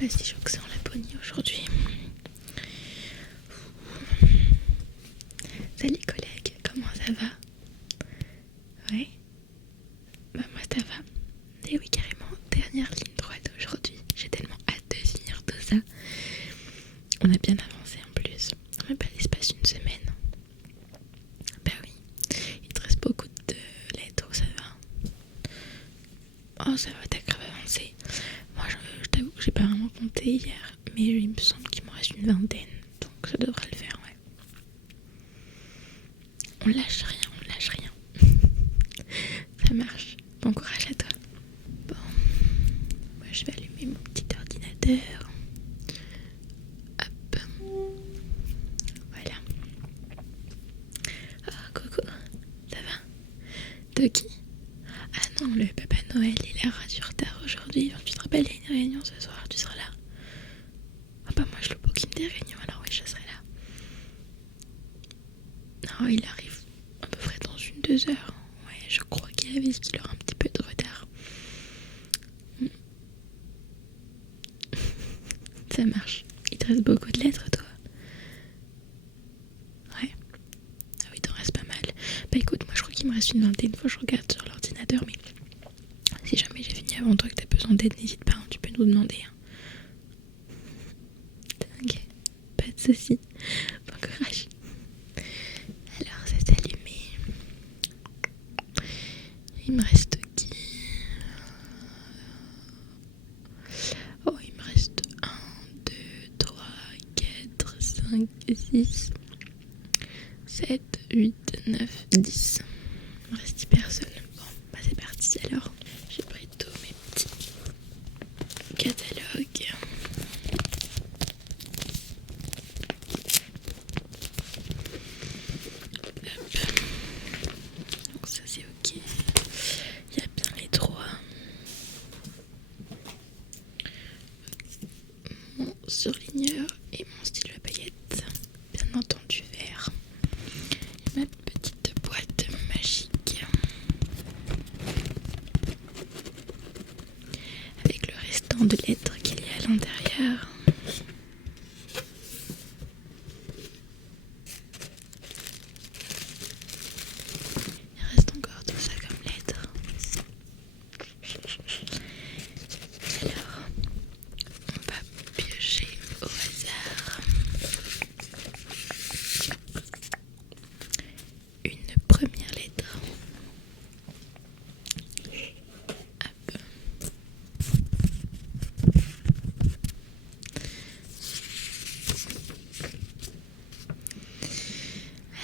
pas si chaud que ça en Laponie aujourd'hui. Salut collègues, comment ça va? Ouais? Bah moi ça va. Et oui carrément, dernière ligne droite aujourd'hui. J'ai tellement hâte de finir tout ça. On a bien avancé en plus. Même pas l'espace d'une semaine. Bah oui. Il te reste beaucoup de lettres, ça va? Oh ça va, t'as grave avancé. Moi je t'avoue que j'ai pas vraiment compté hier. Mais il me semble qu'il m'en reste une vingtaine. Donc ça devrait le faire, ouais. On lâche rien. Ça marche. Bon courage à toi. Bon, moi je vais allumer mon petit ordinateur. Hop. Voilà. Oh coucou, ça va? De qui? Ah non, le Papa Noël, il aura du retard aujourd'hui. Enfin, tu te rappelles, il y a une réunion ce soir, tu seras là. Ah bah moi je loupe aucune des réunions, alors oui je serai là. Non, il arrive à peu près dans 2 heures. Ouais, je crois qu'il avait dit qu'il aura un petit peu de retard. Ça marche. Il te reste beaucoup de lettres, toi? Ouais. Ah oui, t'en reste pas mal. Bah écoute, moi je crois qu'il me reste une vingtaine. Faut que je regarde sur l'ordinateur, mais si jamais j'ai fini avant toi que t'as besoin d'aide, n'hésite pas, hein, tu peux nous demander. Hein. Ok, pas de soucis. Bon courage. Alors, ça s'est allumé. Il me reste qui? Oh, il me reste 1, 2, 3, 4, 5, 6, 7, 8, 9, 10. Il me reste 10 personnes. Bon, bah c'est parti alors. J'ai pris tous mes petits catalogues. Hop. Donc ça c'est ok. Il y a bien les 3. Mon surligneur et mon stylo à paillettes. Bien entendu vert. Et ma petite boîte magique. Avec le restant de lettres qu'il y a à l'intérieur. Il reste encore tout ça comme lettres. Alors, on va piocher au hasard. Une première lettre. Hop.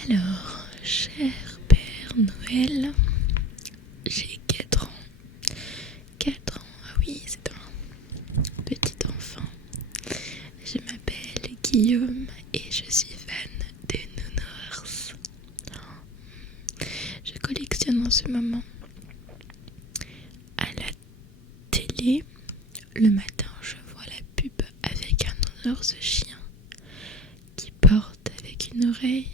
Alors, cher Père Noël, j'ai 4 ans. 4 ans, ah oui, c'est un petit enfant. Je m'appelle Guillaume et je suis fan de nounours. Je collectionne en ce moment à la télé. Le matin, je vois la pub avec un nounours chien qui porte avec une oreille.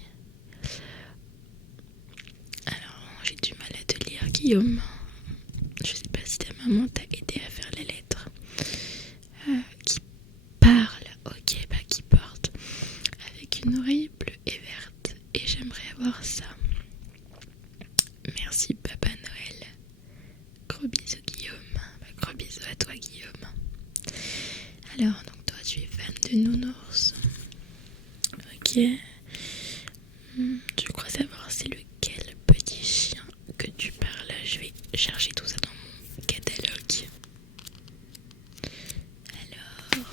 Alors, j'ai du mal à te lire, Guillaume. Je sais pas si ta maman t'a aidé à faire les lettres. Qui parle, ok, bah qui porte avec une oreille bleue et verte. Et j'aimerais avoir ça. Merci Papa Noël. Gros bisous Guillaume. Bah, gros bisous à toi Guillaume. Alors, donc toi tu es fan de nounours. Ok. Je crois savoir c'est lequel petit chien que tu parles. Je vais chercher tout ça dans mon catalogue. Alors...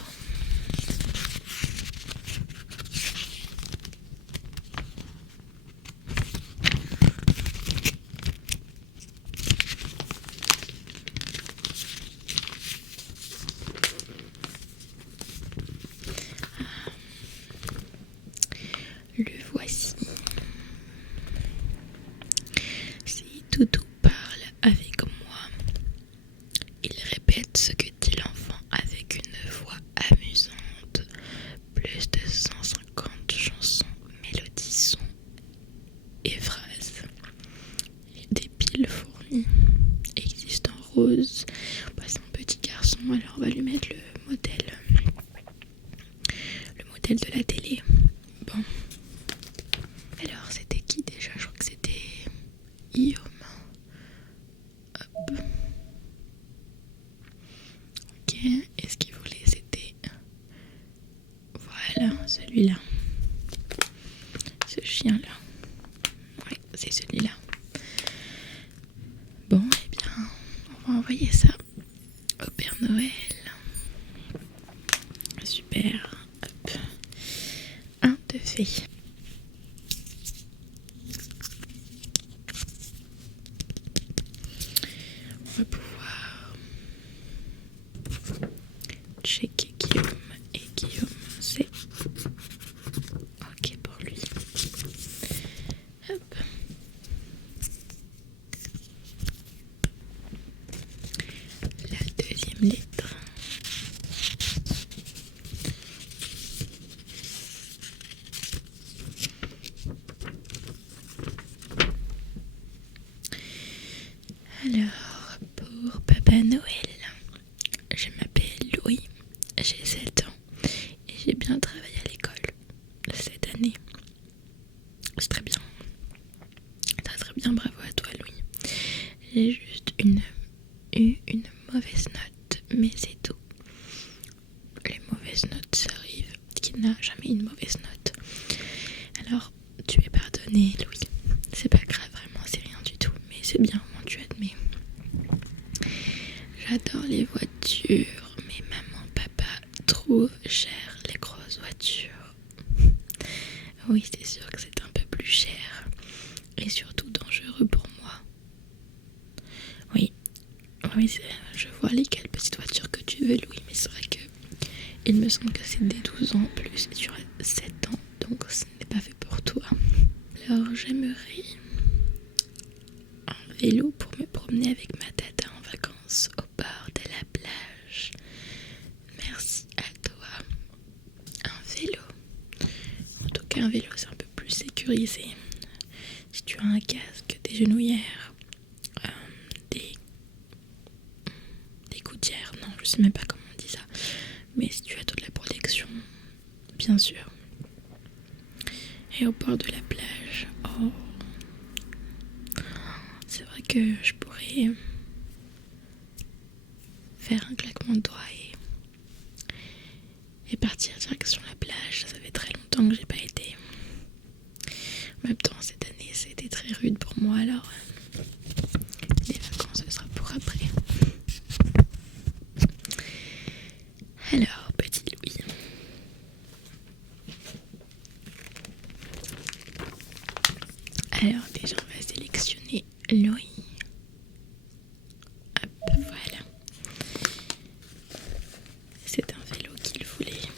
Le voici. Si Doudou parle avec moi, il répète ce que dit l'enfant avec une voix amusante. Plus de 150 chansons, mélodies, sons et phrases. Des piles fournies existent en rose. Bah, c'est un petit garçon, alors on va lui mettre le modèle. c'est celui-là. Bon, eh bien, on va envoyer ça au Père Noël. Super. Hop. Un de fait. On va pouvoir checker Guillaume. Et Guillaume, c'est ok pour lui. Hop. La deuxième lettre. Alors, pour Papa Noël, je m'appelle Louis, j'ai 7 ans et j'ai bien travaillé à l'école cette année. C'est très bien. Très très bien, bravo à toi Louis. J'ai juste eu une mauvaise note, mais c'est tout. Les mauvaises notes, ça arrive. Qui n'a jamais une mauvaise note? Alors, tu es pardonné Louis. C'est pas grave, vraiment, c'est rien du tout. Mais c'est bien, au moins tu admets. J'adore les voitures, mais maman, papa trouvent cher les grosses voitures. Oui, c'est sûr que c'est un peu plus cher et surtout dangereux pour moi. Oui, je vois lesquelles petites voitures que tu veux, Louis, mais c'est vrai que il me semble que c'est des 12 ans en plus et tu as 7 ans, donc ce n'est pas fait pour toi. Alors j'aimerais un vélo pour me promener avec ma tata en vacances au bord de la plage. Merci à toi. Un vélo. En tout cas, un vélo, c'est un peu plus sécurisé. Si tu as un casque, des genouillères, des gouttières, non, je sais même pas comment on dit ça. Mais si tu as toute la protection, bien sûr. Et au bord de la plage, oh, c'est vrai que je pourrais faire un claquement de doigts et partir direction la plage. Ça fait très longtemps que j'ai pas été. En même temps, cette année, ça a été très rude pour moi, alors les vacances, ce sera pour après. Alors, petit Louis. Alors, déjà, on va sélectionner Louis. Hop, voilà. C'est un vélo qu'il voulait.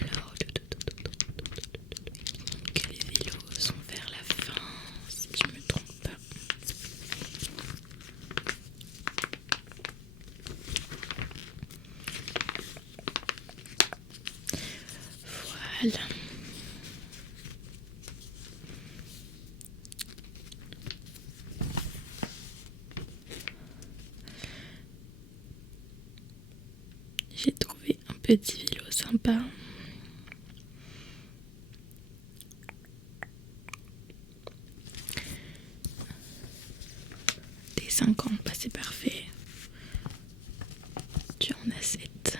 Alors, que les vélos sont vers la fin, si je me trompe pas. Voilà. J'ai trouvé un petit vélo sympa. Des 5 ans, bah c'est parfait. Tu en as 7.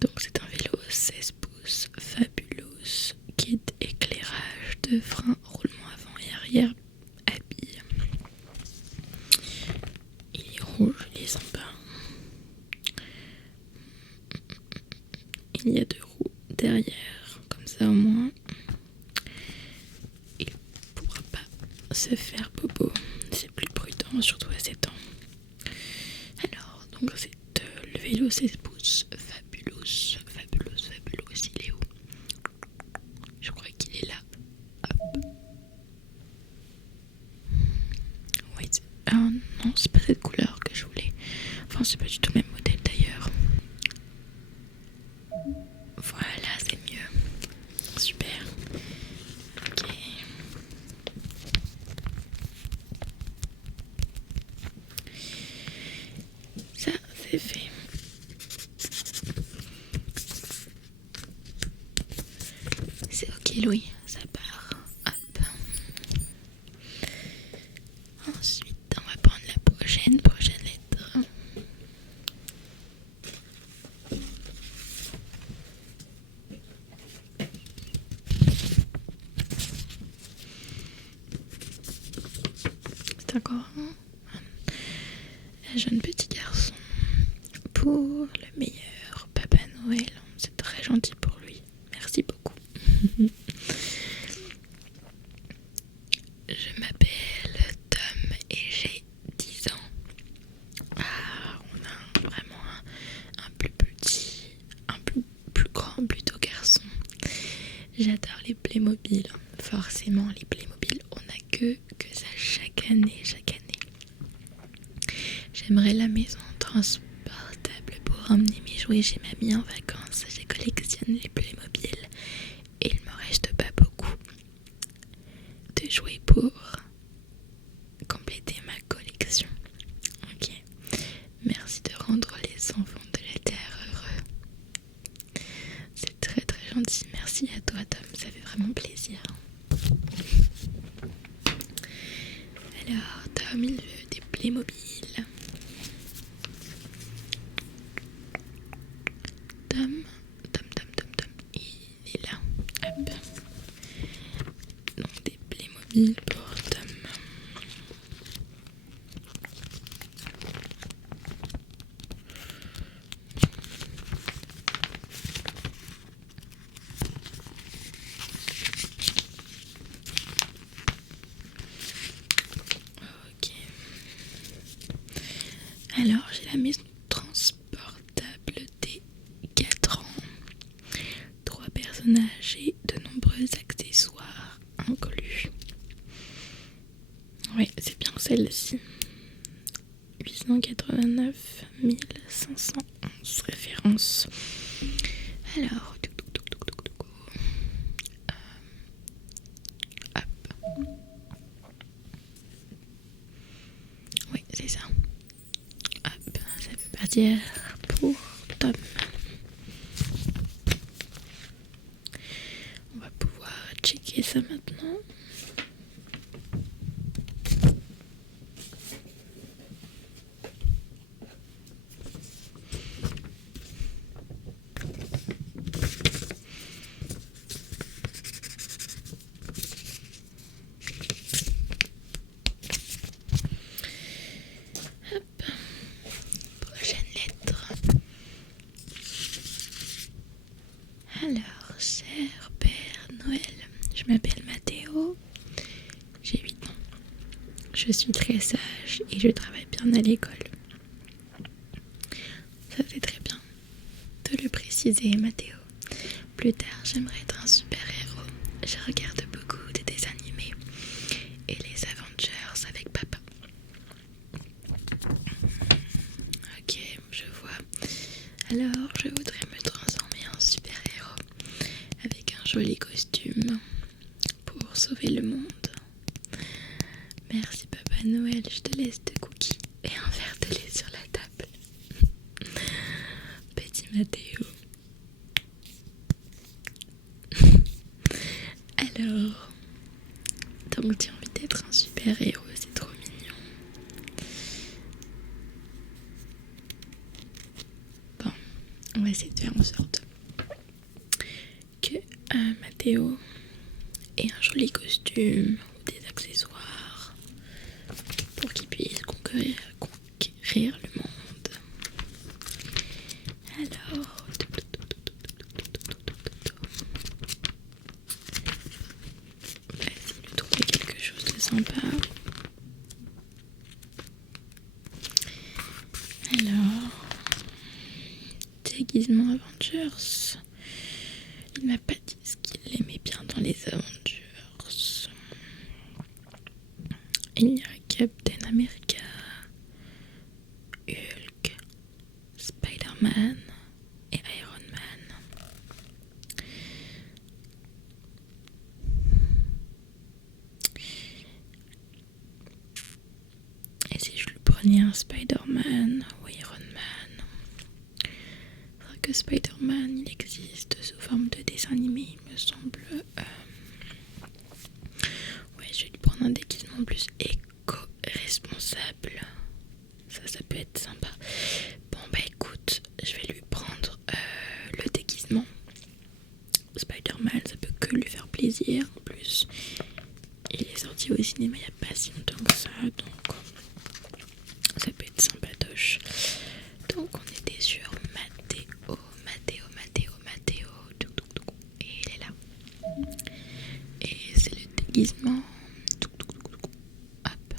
Donc c'est un vélo 16 pouces, fabulous, kit éclairage de frein, roulement avant et arrière, habille. Il est rouge, il est sympa. Il y a 2 roues derrière, comme ça au moins il pourra pas se faire bobo. C'est plus prudent, surtout à 7 ans. Alors, donc c'est le vélo 16 pouces, fabulous. Il est où? Je crois qu'il est là. Hop. Oui, non, c'est pas cette couleur que je voulais. Enfin, c'est pas du tout le même modèle d'ailleurs. Voilà, c'est mieux. Super. Ok. Ça, c'est fait. C'est ok, Louis, ça part. Hop. Ensuite, on va prendre la prochaine lettre. encore un jeune petit garçon pour le meilleur Papa Noël. C'est très gentil pour lui. Merci beaucoup. Je m'appelle Tom et j'ai 10 ans. On a vraiment un plus petit, un plus grand plutôt garçon. J'adore les Playmobil. Forcément, les Playmobil, on n'a que ça chaque année. J'aimerais la maison transportable pour emmener mes jouets chez mamie en vacances. Je collectionne les Playmobil et il me reste pas beaucoup de jouets pour compléter ma collection. Ok, merci de rendre les enfants de la Terre heureux. C'est très très gentil. Merci à toi Tom, ça fait vraiment plaisir. Alors Tom, il veut des Playmobil. Tom, il est là. Hop. Donc des Playmobil pour Tom. Ok. Alors j'ai la maison transportable des 4 ans. 3 personnages et de nombreux accessoires inclus. Oui, c'est bien celle-ci. 889 511 références. Alors, hop. Oui, c'est ça. Hop, ça peut partir pour Tom. On va pouvoir checker ça maintenant. Hop. Prochaine lettre. Alors, cher Père Noël, je m'appelle Mathéo, j'ai 8 ans. Je suis très sage et je travaille bien à l'école. Ça c'est très bien de le préciser, Mathéo. Plus tard, j'aimerais être un super-héros. Je regarde beaucoup de dessins animés et les Avengers avec papa. Ok, je vois. Alors, je voudrais me transformer en super-héros avec un joli costume pour sauver le monde. Merci Papa Noël, je te laisse 2 cookies et un verre de lait sur la table. Petit Mathéo. Alors, donc tu as envie d'être un super héros, c'est trop mignon. Bon, on va essayer de faire en sorte que Mathéo ait un joli costume ou des accessoires pour qu'il puisse conquérir le monde. Alors, on va essayer de trouver quelque chose de sympa. Alors, déguisement Avengers. Il m'a pas dit ce qu'il aimait bien dans les Avengers. Il y a Captain America, Hulk, Spider-Man et Iron Man. Et si je lui prenais un Spider-Man ou Iron Man? Il faudrait que Spider-Man il existe sous forme de dessin animé, il me semble. Ouais, je vais lui prendre un déguisement plus éco-responsable. Ça peut être sympa. Bon bah écoute, je vais lui prendre le déguisement Spider-Man, ça peut que lui faire plaisir. En plus, il est sorti au cinéma il n'y a pas si longtemps que ça, donc déguisement. Hop.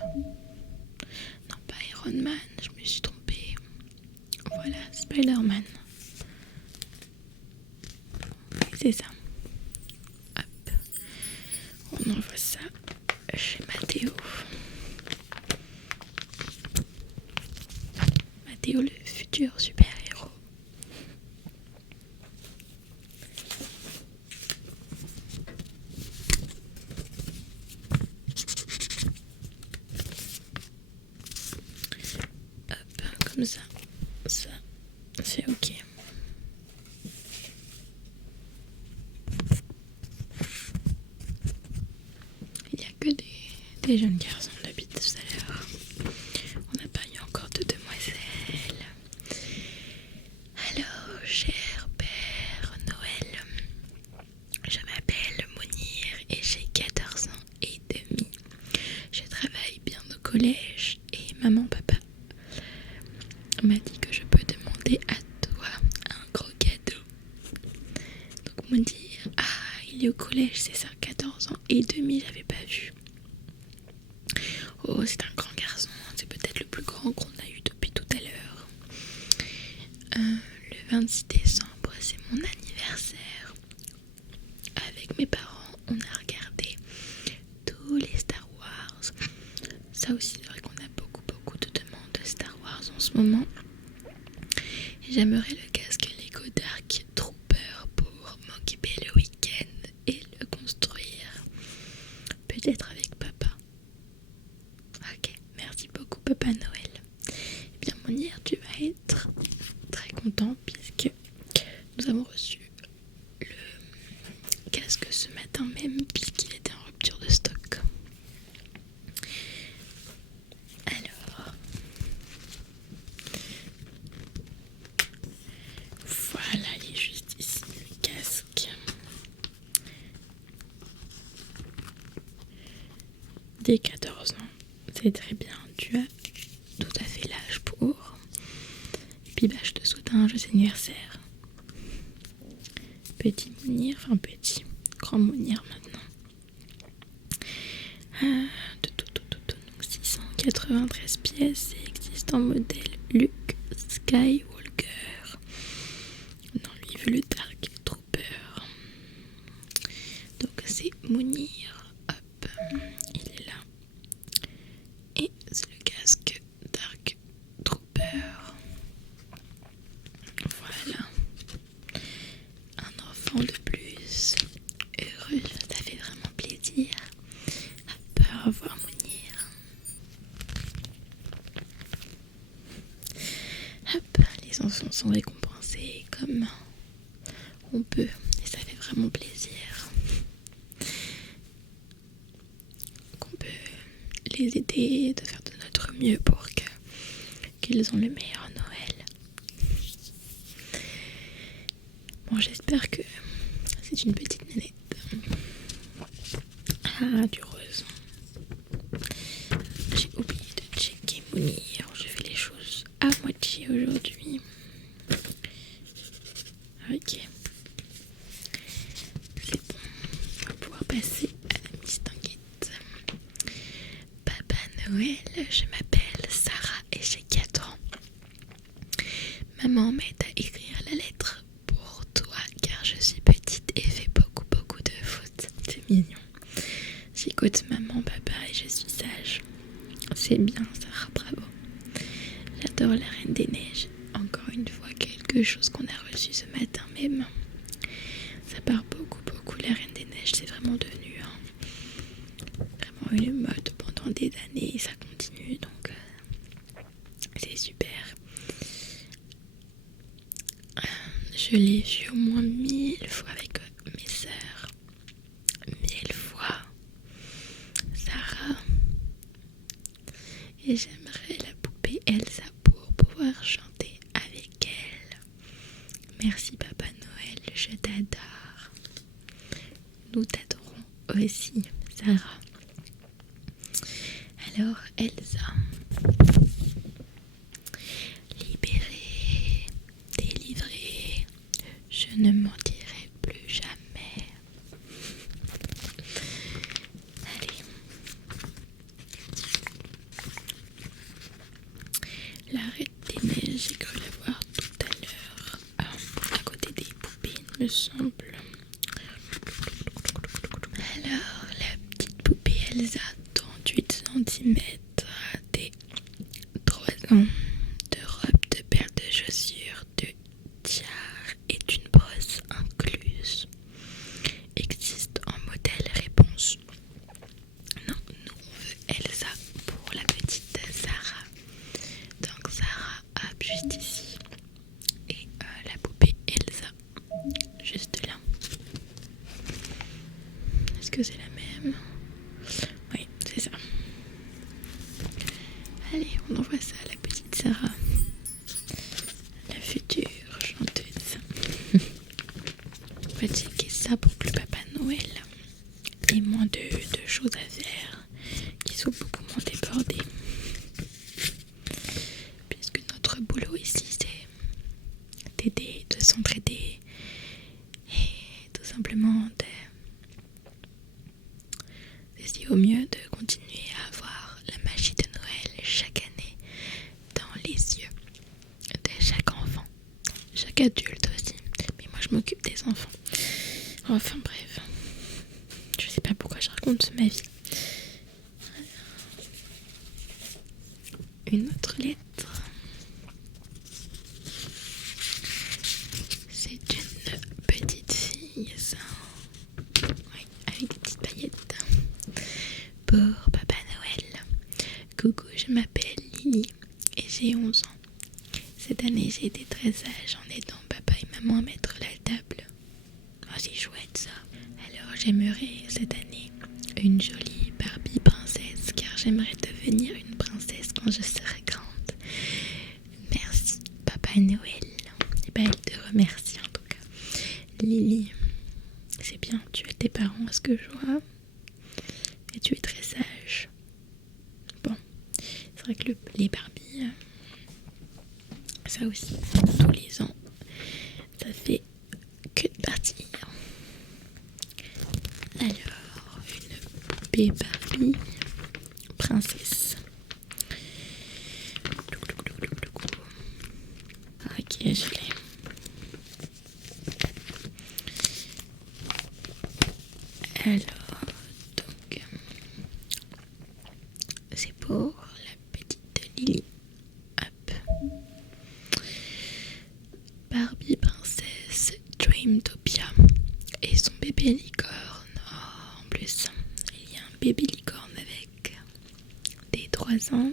Non, pas Iron Man, je me suis trompée. Voilà, Spider-Man. C'est ça. Hop. On envoie ça chez Mathéo. Mathéo, le futur super-héros. Hop, comme ça. Ça, c'est ok. Il n'y a que des jeunes garçons depuis tout à l'heure. On n'a pas eu encore de demoiselles. Alors, cher Père Noël, je m'appelle Mounir et j'ai 14 ans et demi. Je travaille bien au collège et papa m'a dit que je peux demander à toi un gros cadeau. Donc Mounir, il est au collège, c'est ça, 14 ans et demi, j'avais pas vu. Oh, c'est un grand garçon, c'est peut-être le plus grand qu'on a eu depuis tout à l'heure. Le 26 décembre, c'est mon anniversaire. Avec mes parents, on a regardé tous les Star Wars. Ça aussi, c'est vrai qu'on a beaucoup de demandes de Star Wars en ce moment. Et j'aimerais le casque Lego Dark Trooper pour m'occuper le week-end et le construire. Peut-être avec papa. Ok, merci beaucoup Papa Noël. Eh bien Mounir, tu vas être très content puisque nous avons reçu le casque ce matin même puisqu'il était en rupture de stock. Alors, voilà, il est juste ici le casque. Dès 14 ans, c'est très bien, tu as tout à fait l'âge pour. Et puis je te souhaite un joyeux anniversaire. Petit Mounir, enfin petit, grand Mounir maintenant. Donc 693 pièces et existant modèle Luke Skywalker. Non, lui il veut le Dark Trooper. Donc c'est Mounir, hop, il est là. Et c'est le casque Dark Trooper. Voilà. Un enfant de plus. Heureux, ça fait vraiment plaisir. À revoir Mounir. Hop, les enfants sont récompensés comme on peut. Et ça fait vraiment plaisir. Qu'on peut les aider, de faire de notre mieux pour qu'ils ont le meilleur Noël. Bon, j'espère que c'est une petite nénette. Du rose. J'ai oublié de checker Mounir. Je fais les choses à moitié aujourd'hui. Ok. C'est bon. On va pouvoir passer à la distinguette. Papa Noël, je m'appelle Sarah et j'ai 4 ans. Maman m'aide à écrire la lettre pour toi car je suis petite et fais beaucoup de fautes. C'est mignon. J'écoute maman, papa et je suis sage. C'est bien, Sarah, bravo. J'adore la Reine des Neiges. Encore une fois, quelque chose qu'on a reçu ce matin même. Ça part beaucoup, la Reine des Neiges. C'est vraiment devenu vraiment une mode pendant des années et ça continue. Donc, c'est super. Je l'ai vu au moins 1000 fois avec mes sœurs. 1000 fois. Sarah. Et j'aimerais la poupée Elsa pour pouvoir chanter avec elle. Merci Papa Noël, je t'adore. Nous t'adorons aussi, Sarah. Alors Elsa. Libérée, délivrée, je ne mentirai plus jamais. Elsa, 38 centimètres, des 3 ans, de robe, de paire de chaussures, de tiare et d'une brosse incluse. Existe en modèle réponse. Non, nous on veut Elsa pour la petite Sarah. Donc Sarah, hop, juste ici. Et la poupée Elsa, juste là. Est-ce que c'est la même? Oui, c'est ça. Allez, on envoie ça à la petite Sarah, la future chanteuse. On va checker ça pour que le Papa Noël ait moins de choses à faire, qu'il soit beaucoup moins débordé. Puisque notre boulot ici, c'est d'aider, de s'entraider et tout simplement d'essayer au mieux de continuer à avoir la magie de Noël chaque année dans les yeux de chaque enfant, chaque adulte aussi. Mais moi je m'occupe des enfants. Enfin bref, je sais pas pourquoi je raconte ma vie. Une autre lettre. C'est une petite fille, ça. Oui, avec des petites paillettes. Pour Papa Noël. Coucou, je m'appelle Lily et j'ai 11 ans. Cette année, j'ai été très sage en aidant papa et maman à mettre la table. Oh, c'est chouette ça. Alors, j'aimerais cette année une jolie Barbie princesse car j'aimerais devenir une princesse quand je serai grande. Merci, Papa Noël. Et ben, elle te remercie en tout cas. Lily, c'est bien, tu es tes parents à ce que je vois. Et tu es très sage. Bon, c'est vrai que les Barbies, ça aussi, tous les ans, ça fait que de partir. Alors, une poupée Barbie princesse. Ok, je l'ai. Alors, donc, c'est pour la petite Lily. Hop. Barbie princesse Dreamtopia et son bébé licorne. Oh, en plus, il y a un bébé licorne avec des 3 ans.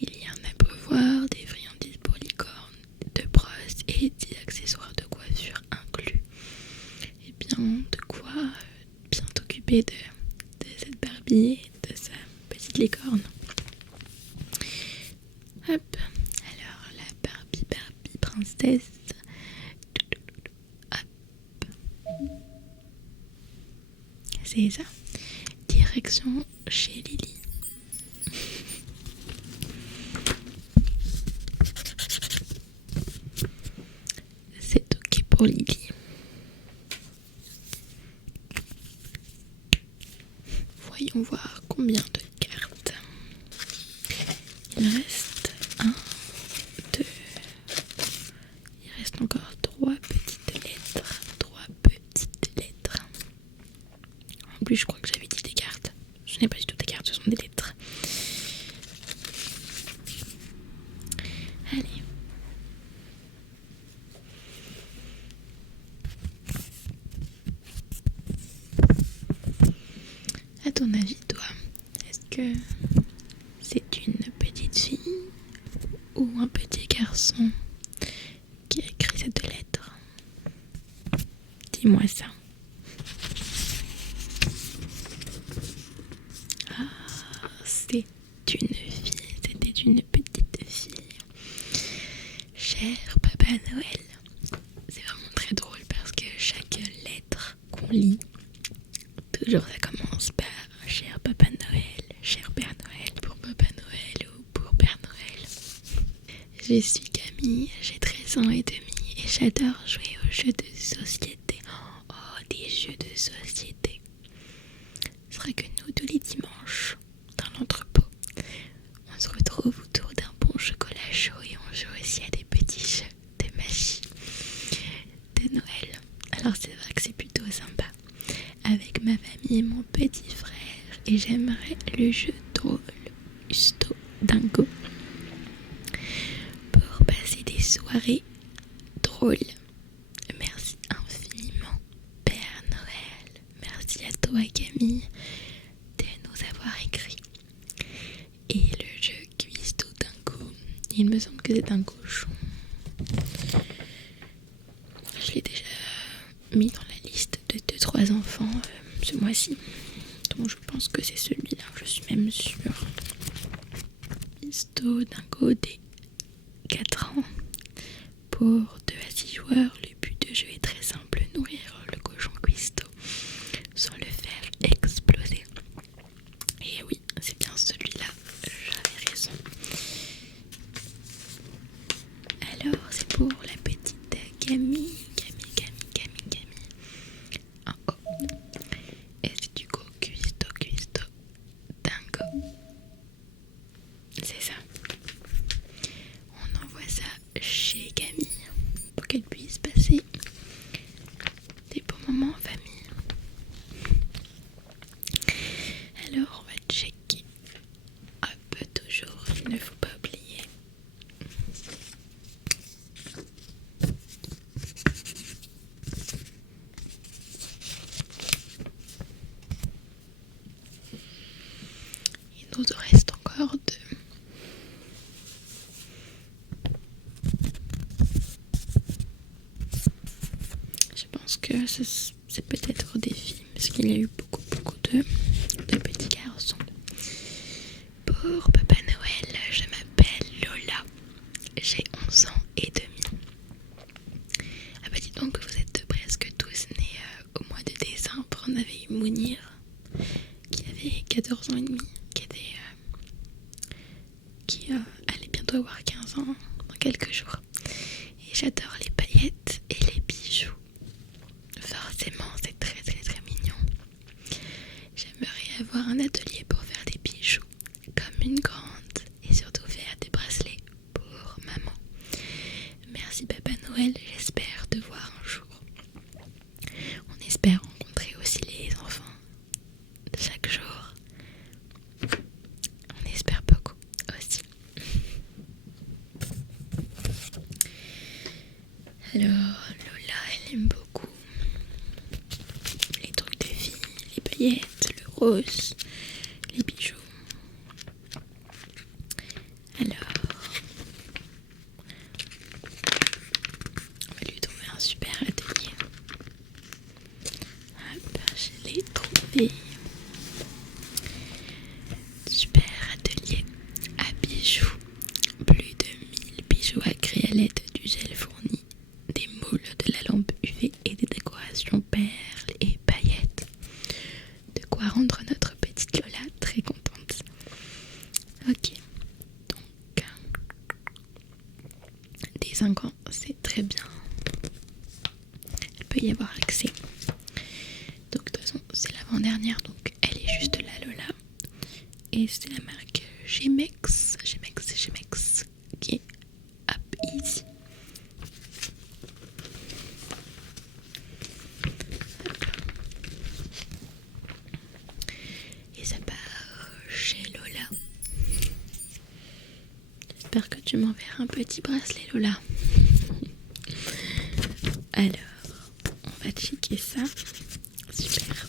Il y a un abreuvoir, des friandises pour licorne, 2 brosses et 10 accessoires de coiffure inclus. Et bien, de quoi bien t'occuper de cette Barbie et de sa petite licorne. Hop, alors la Barbie princesse. Hop. C'est ça. Direction chez Lily. C'est ok pour Lily. Voyons voir combien de cartes. Il reste 1, 2. Il reste encore 3 petites lettres. 3 petites lettres. En plus, je crois que j'avais dit des cartes. Ce n'est pas du tout des cartes, ce sont des lettres. Allez. À ton avis, toi, est-ce que c'est une petite fille ou un petit garçon qui a écrit cette lettre? Dis-moi ça. Ah, c'est une fille, c'était une petite fille. Cher Papa Noël. C'est vraiment très drôle parce que chaque lettre qu'on lit, toujours ça commence par cher Papa Noël, cher Père Noël, pour Papa Noël ou pour Père Noël. Je suis Camille, j'ai 13 ans et demi et j'adore jouer aux jeux de société. Oh, des jeux de société. C'est vrai que nous, tous les dimanches, dans l'entrepôt, on se retrouve autour d'un bon chocolat chaud et on joue aussi à des petits jeux de magie de Noël. Alors c'est vrai que c'est plutôt sympa. Avec ma famille et mon petit frère et j'aimerais le jeu drôle Husto Dingo pour passer des soirées drôles. Merci infiniment Père Noël, merci à toi Camille de nous avoir écrit. Et le jeu Husto Dingo, il me semble que c'est un cochon. Je l'ai déjà mis dans la liste de 2-3 enfants ce mois-ci. Donc je pense que c'est celui-là, je suis même sûre. Husto Dingo des 4 ans. Pour 2 à 6 joueurs, le but de jeu est très simple, nourrir le cochon Husto sans le faire exploser. Et oui, c'est bien celui-là, j'avais raison. Alors c'est pour la petite Camille. En haut. Et c'est du coup Husto Dingo. C'est ça. On envoie ça chez Camille pour qu'elle puisse passer des bons moments en famille. Alors on va checker. Hop, toujours, il ne faut pas oublier. Il nous en reste encore 2. Je pense que c'est peut-être des filles, parce qu'il y a eu beaucoup de petits garçons. Pour Papa Noël, je m'appelle Lola, j'ai 11 ans et demi. Ah bah dis donc, vous êtes presque tous nés au mois de décembre. On avait eu Mounir, qui avait 14 ans et demi, qui allait bientôt avoir 15 ans dans quelques jours. Et j'adore les paillettes et les bijoux. Forcément, c'est très mignon. J'aimerais avoir un atelier pour faire des bijoux comme une grande et surtout faire des bracelets pour maman. Merci Papa Noël, j'espère te voir un jour. On espère rencontrer aussi les enfants de chaque jour. On espère beaucoup aussi. Alors Lola, elle aime beaucoup les trucs de filles, les paillettes, le rose, les bijoux. Alors, on va lui trouver un super atelier. Hop, je l'ai trouvé. Super atelier à bijoux. Plus de 1000 bijoux à créer à l'aide du gel fourni, des moules, de la lampe UV et des décorations perles et paillettes. De quoi rendre notre petite Lola très contente. Ok, donc des 5 ans, c'est très bien. Elle peut y avoir accès. Donc de toute façon, c'est l'avant-dernière, donc elle est juste là, Lola. Et c'est la marque Gemex, qui est hop ici. Et ça part chez Lola. J'espère que tu m'enverras un petit bracelet, Lola. Alors, on va checker ça. Super.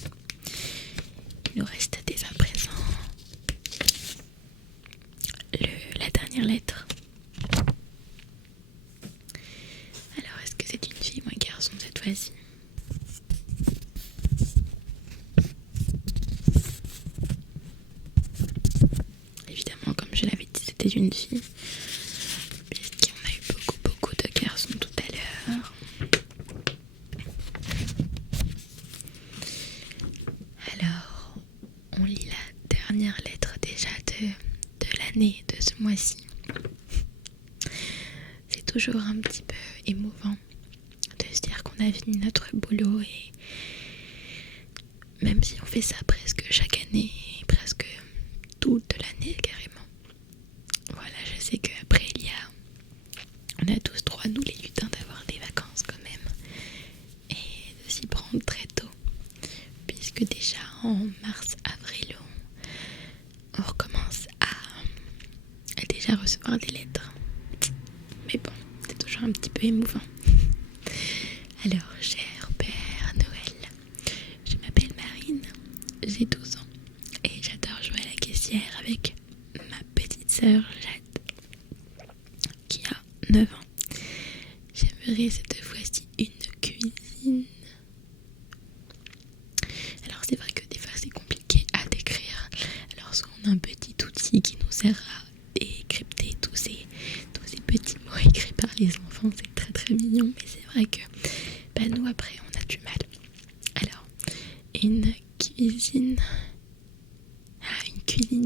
Il nous reste dès à présent la dernière lettre. Alors, est-ce que c'est une fille ou un garçon cette fois-ci? Évidemment, comme je l'avais dit, c'était une fille. Puisqu'on a eu beaucoup de garçons tout à l'heure. Alors, on lit la dernière lettre déjà de l'année, de ce mois-ci. C'est toujours un petit peu émouvant de se dire qu'on a fini notre boulot et même si on fait ça presque chaque année, presque toute l'année carrément. Voilà, je sais qu'après on a tous droit, nous les lutins, d'avoir des vacances quand même et de s'y prendre très tôt, puisque déjà en mars, avril, recevoir des lettres. Mais bon, c'est toujours un petit peu émouvant. Alors, cher Père Noël, je m'appelle Marine, j'ai 12 ans et j'adore jouer à la caissière avec ma petite sœur Jade qui a 9 ans. J'aimerais cette fois-ci une cuisine. Alors c'est vrai que des fois c'est compliqué à décrire lorsqu'on a un petit outil qui nous sert à décrypter tous ces petits mots écrits par les enfants. C'est très très mignon, mais c'est vrai que nous après on a du mal. Alors une cuisine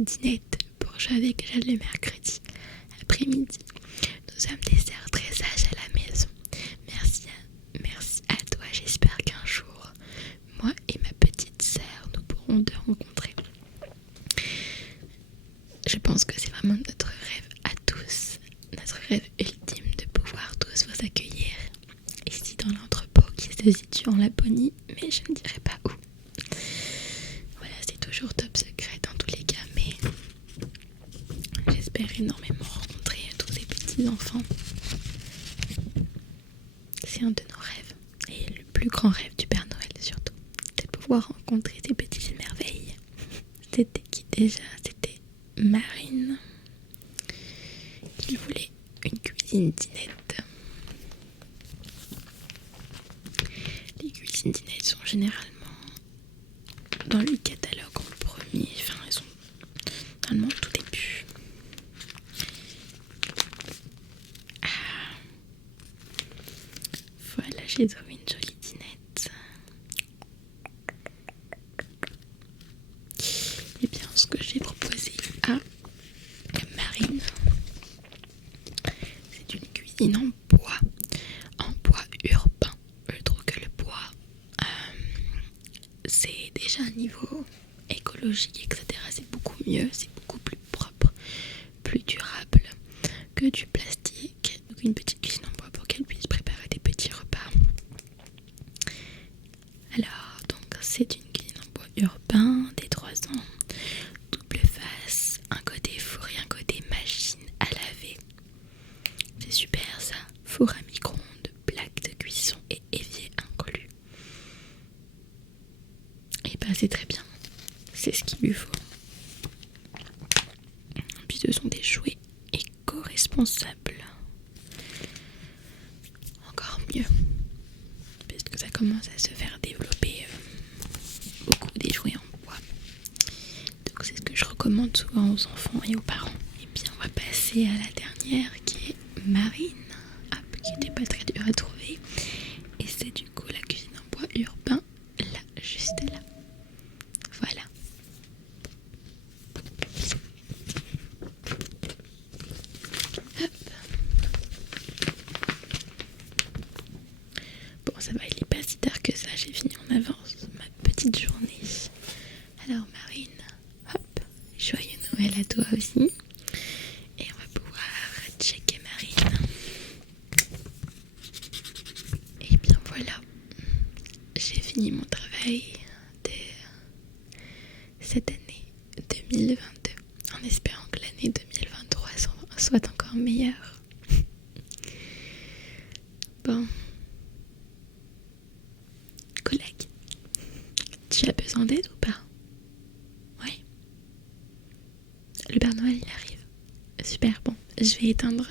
dinette pour jouer avec Jade le mercredi après-midi. Nous sommes des sœurs très sages à la maison. Merci à toi. J'espère qu'un jour, moi et ma petite sœur, nous pourrons te rencontrer. Je pense que c'est vraiment notre rêve à tous, notre rêve ultime de pouvoir tous vous accueillir ici dans l'entrepôt qui se situe en Laponie, mais je ne dirai pas où. Voilà, c'est toujours top secret dans tous les cas, mais j'espère énormément rencontrer tous ces petits enfants. C'est un de nos rêves, et le plus grand rêve du Père Noël surtout, de pouvoir rencontrer ces petites merveilles. C'était qui déjà? C'était Marine. Il voulait une cuisine dinette. Les cuisines dinettes sont généralement dans le catalogue en premier, enfin elles sont normalement au tout début. Voilà, j'ai trouvé une jolie dinette. Et bien, ce que j'ai proposé à Marine, c'est une cuisine en bois urbain. Je trouve que le bois, c'est déjà un niveau écologique, etc. C'est beaucoup mieux, c'est beaucoup plus propre, plus durable que du plastique. Donc une petite cuisine en bois pour qu'elle puisse préparer des petits repas. Alors, donc c'est une cuisine en bois urbain des 3 ans, double face, un côté four et un côté machine à laver. C'est super ça, four à micro-ondes, plaque de cuisson et évier inclus. Et bah c'est très bien, c'est ce qu'il lui faut. Puis ce sont des jouets éco-responsables. Encore mieux, parce que ça commence à se faire développer beaucoup des jouets en bois. Donc c'est ce que je recommande souvent aux enfants et aux parents. Et bien on va passer à la dernière qui est Marine, qui n'était pas très dure à trouver. Et c'est du coup la cuisine en bois urbain, là, juste là. Voilà. Hop. Bon, ça va, il n'est pas si tard que ça, j'ai fini en avance ma petite journée. Alors Marine, hop, joyeux Noël à toi aussi. Et on va pouvoir checker Marine. Et bien voilà, j'ai fini mon travail de cette année 2022, en espérant que l'année 2023 soit encore meilleure. Bon, collègue, tu as besoin d'aide ou pas? Oui. Le Père Noël il arrive. Super, bon, je vais éteindre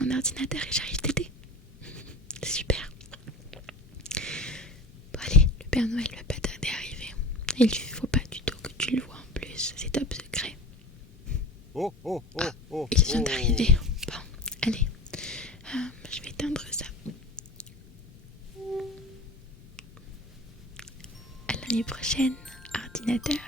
mon ordinateur et j'arrive t'aider. Super. Bon allez, le Père Noël va pas tarder à arriver. Il lui faut pas du tout que tu le vois en plus, c'est top secret. Il vient d'arriver. Bon, allez, je vais éteindre ça. À l'année prochaine, ordinateur.